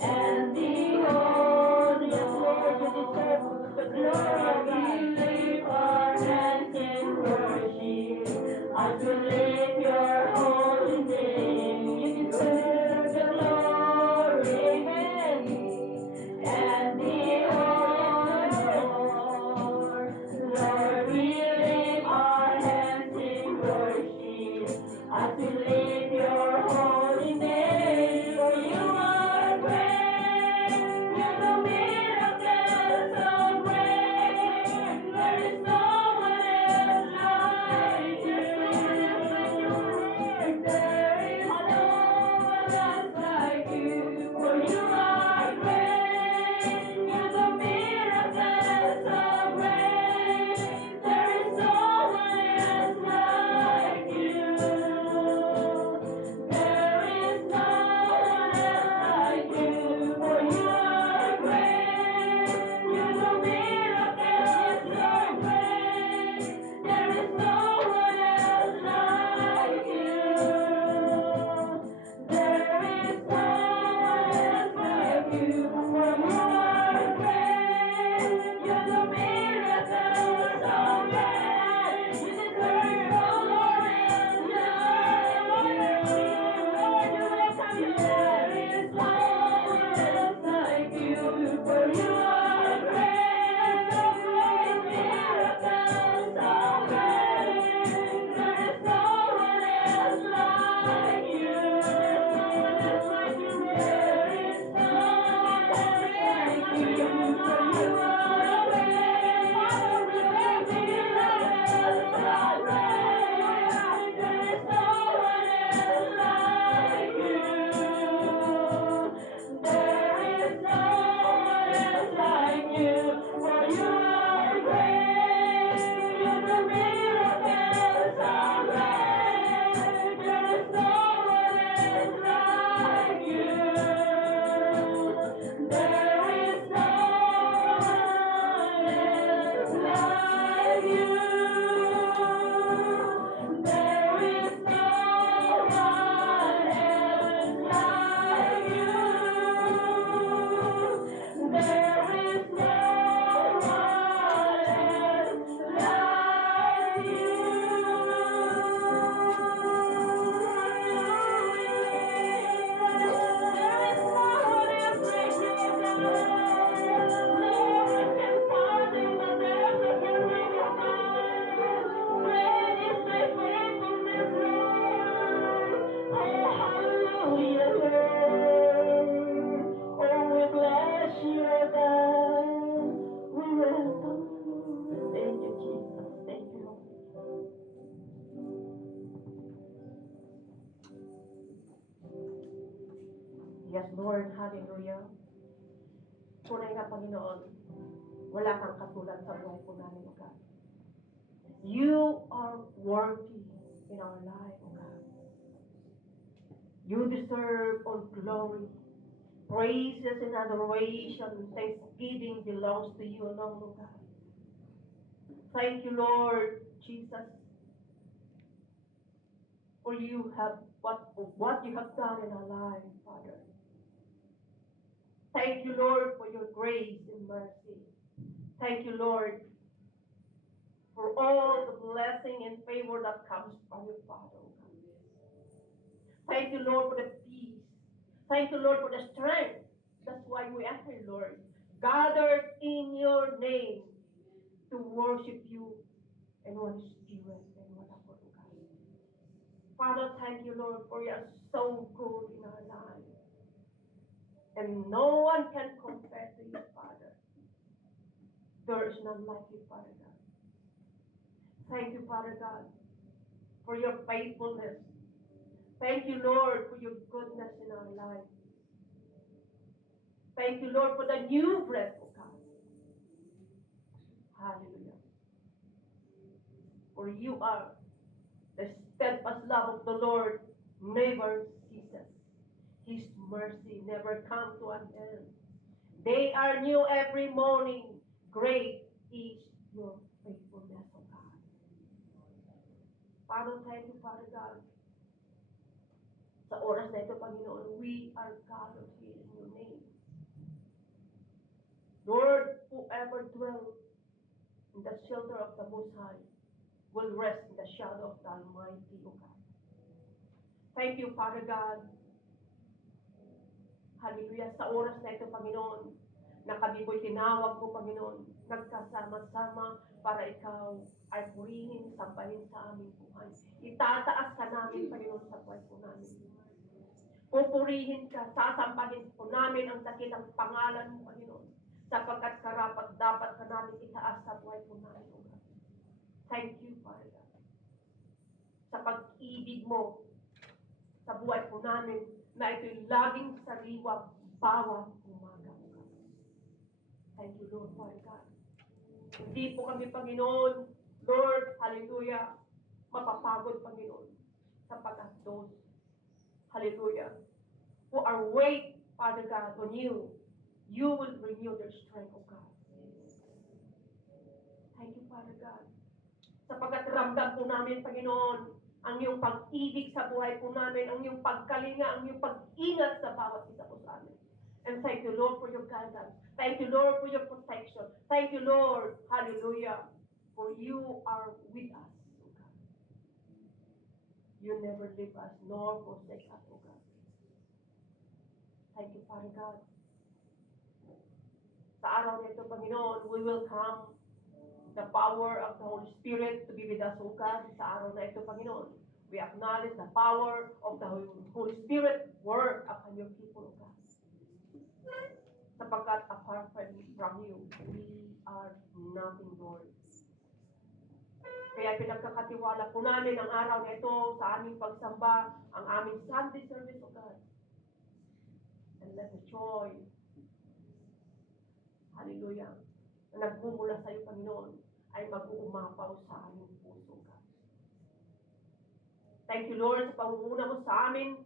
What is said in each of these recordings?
And the honor, yes, Lord, you deserve the glory. Lift our hands in worship as we lift your holy name. You deserve the glory, amen. And the honor, Lord, we lift our hands in worship as we lift your holy name. For you are great, you do miracles so great. There is no one else like you. There is no one else like you. For you are great, you do miracles so great. There is no one else like you. There is no one else like you. For you are great, you do miracles so great. There is no one else like you. There is no one else like you. For you are great, you do miracles so great. You deserve glory and Lord, you welcome you. There is no one else like you. For you are great, so great, miracles so great. There is no one else like you. There is no one else like you. For you are great, Father, we thank you. Miracles so great. There is no one else like you. There is no one else like you. For you are great, you do miracles so great. There is no one else like you. There is no one else like you. There is no one else like you. There is no one else like Thank you, Jesus. Thank you, Lord. Yes, Lord. Hallelujah. Tunay na, Panginoon, wala kang katulad sa buhay po namin, O God. You are worthy in our life, O God. You deserve all glory. Praises and adoration, thanksgiving belongs to you alone, O God. Thank you, Lord Jesus, for you have what you have done in our lives, Father. Thank you, Lord, for your grace and mercy. Thank you, Lord, for all the blessing and favor that comes from your Father. Oh God. Thank you, Lord, for the peace. Thank you, Lord, for the strength. That's why we are here, Lord, gathered in your name to worship you in one spirit and one accord, oh God. Father, thank you, Lord, for you are so good in our lives. And no one can compare to you, Father. There is none like you, Father God. Thank you, Father God, for your faithfulness. Thank you, Lord, for your goodness in our life. Thank you, Lord, for the new breath, oh God. Hallelujah. For you are the steadfast love of the Lord never ceases. His mercy never comes to an end. They are new every morning. Great is your faithfulness, oh God. Father, thank you, Father God. Sa oras na ito, Panginoon, we are gathered here in your name. Lord, whoever dwells in the shelter of the Most High will rest in the shadow of the Almighty, O God. Thank you, Father God. Hallelujah. Sa oras na ito, Panginoon, na kami po'y tinawag mo, Panginoon, nagkasama-sama para ikaw ay purihin, sampahin sa aming buhay. Itataas ka namin, Panginoon, sa buhay po namin. Pupurihin ka, sasampahin po namin ang dakilang pangalan mo, Panginoon, sapagkat karapat dapat ka namin itaas sa buhay po namin, O God. Thank you, Father God, sa pag-ibig mo sa buhay po namin na ito'y laging sariwa bawat umaga, O God. Thank you, Lord, Father God. Hindi po kami, Panginoon, Lord, hallelujah, mapapagod, Panginoon, sa pag-atos. Hallelujah. Who are wait, Father God, on you. You will renew their strength, O God. Thank you, Father God. Sapagkat ramdam po namin, Panginoon, ang iyong pag-ibig sa buhay po namin, ang iyong pagkalinga, ang iyong pag-ingat sa bawat isa po sa amin. And thank you, Lord, for your guidance. Thank you, Lord, for your protection. Thank you, Lord, hallelujah, for you are with us, O God. You never leave us nor forsake us, O God. Thank you, Father God. Sa araw nito, Panginoon, we will come the power of the Holy Spirit to be with us, O God. Sa araw na ito, Panginoon, we acknowledge the power of the Holy Spirit work upon your people, O God. Sapagkat apart from you, we are nothing, Lord. Kaya pinagkakatiwala po namin ang araw na ito sa aming pagsamba, ang aming Sunday service, O God. And let the joy, hallelujah, na nagmumula sa iyo, Panginoon, ay mag-uumapaw sa aming puso, God. Thank you, Lord, sa pangunguna mo sa amin,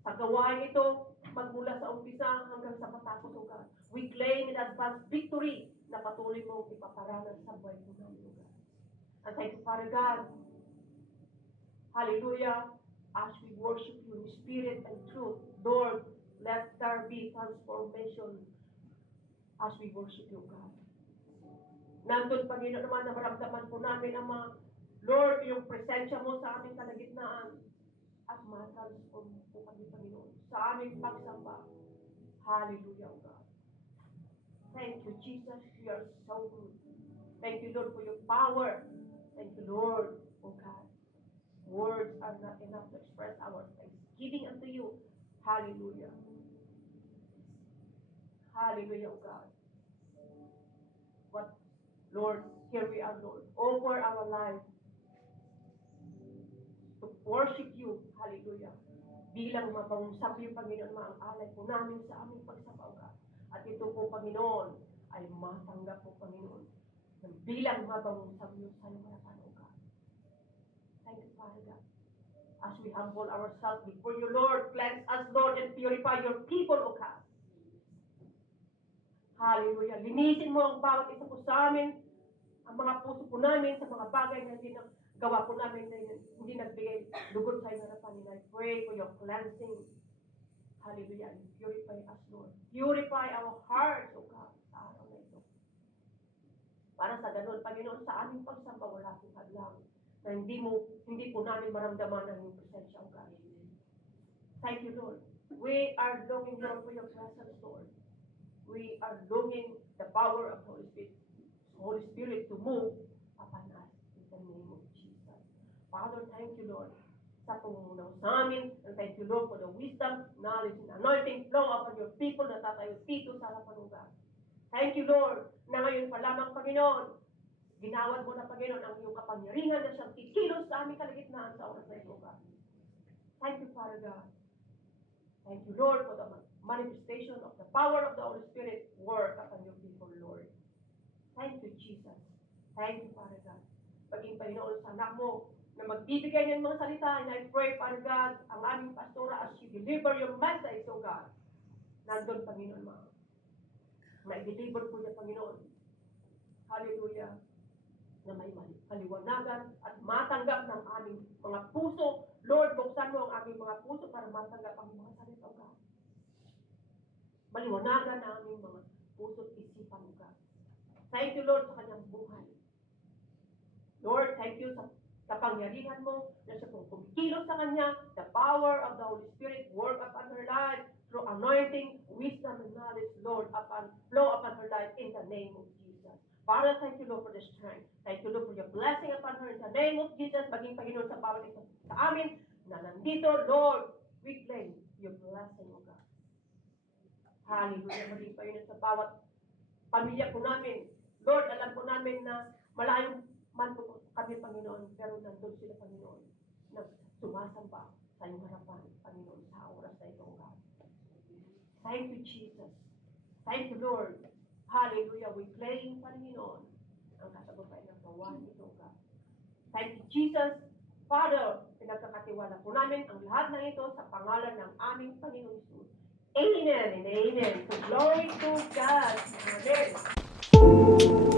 sa gawain ito, magmula sa umpisa hanggang sa matapos, O God. We claim in advance victory na patuloy mong ipaparanan sa buhay po namin, O God. And thank you, Father God. Hallelujah. As we worship you in spirit and truth, Lord, let there be transformation as we worship you, God. Nandun, Panginoon, naman na maramdaman po namin, Ama, Lord, yung presensya mo sa aming kalagitnaan at matransform po kami, Panginoon, sa aming pagsamba. Hallelujah, O God. Thank you, Jesus. You are so good. Thank you, Lord, for your power. Thank you, Lord, O God. Words are not enough to express our thanksgiving unto you. Hallelujah. Hallelujah, O God. But, Lord, here we are, Lord. Over our life to worship you. Hallelujah. Bilang mabangong sabi, Panginoon, ang alay po namin sa aming pagsamba, O God. At ito po, Panginoon, ay matanggap po, Panginoon, ng bilang mabangong sabi sa iyong harapan, O God. Thank you, Father God. As we humble ourselves before you, Lord, cleanse us, Lord, and purify your people, O God. Hallelujah. Linisin mo ang bawat isa po sa amin, ang mga puso po namin sa mga bagay na hindi gawa po namin na hindi nagbigay lugod sa inyo harapan. And I pray for your cleansing. Hallelujah. And purify us, Lord. Purify our hearts, O God, sa araw na ito. Para sa ganun, Panginoon, sa aming pagsamba, wala pong hadlang na hindi po namin maramdaman ang iyong presensya, O God. Thank you, Lord. We are longing, Lord, for your presence, Lord. We are longing the power of the Holy Spirit to move upon us in the name of Jesus. Father, thank you, Lord, sa pumunaw sa amin. And thank you, Lord, for the wisdom, knowledge, and anointing flow upon your people na tatayo dito sa harapan ng God. Thank you, Lord, na ngayon pa lamang, Panginoon, ginawad mo na, Panginoon, ang iyong kapangyarihan na siyang kikilos sa aming kalagitnaan sa oras na ito, God. Thank you, Father God. Thank you, Lord, for the manifestation of the power of the Holy Spirit work upon your people, Lord. Thank you, Jesus. Thank you, Father God. Paging Panginoon sa anak mo na magbibigay ng mga salita, and I pray, Father God, ang aming pastora as you deliver your message, O God. Nandun, Panginoon, ma-deliver po niya, Panginoon. Hallelujah. Na may kaliwanagan at matanggap ng aming mga puso. Lord, buksan mo ang aming mga puso para matanggap ang mga salita, God. Maliwanagan ang aming mga puso at isipan, God. Thank you, Lord, sa kanyang buhay. Lord, thank you sa kapangyarihan mo na siya pong kumikilos sa kanya, the power of the Holy Spirit work upon her life through anointing, wisdom, and knowledge, Lord, flow upon her life in the name of Jesus. Father, thank you, Lord, for the strength. Thank you, Lord, for your blessing upon her in the name of Jesus. Maging Panginoon sa bawat isa sa amin na nandito, Lord, we claim your blessing, O God. Hallelujah. Maging Panginoon sa bawat pamilya po namin. Lord, alam po namin na malayong man po kami, Panginoon, pero nandun sila, Panginoon, na sumasamba sa iyong harapan, Panginoon, sa oras na ito, God. Thank you, Jesus. Thank you, Lord. Hallelujah. We claim, Panginoon, ang kasagutan ng gawain ito, God. Thank you, Jesus. Father, pinagkakatiwala po namin ang lahat ng ito sa pangalan ng aming Panginoon Jesus. Amen and amen. So glory to God. Amen.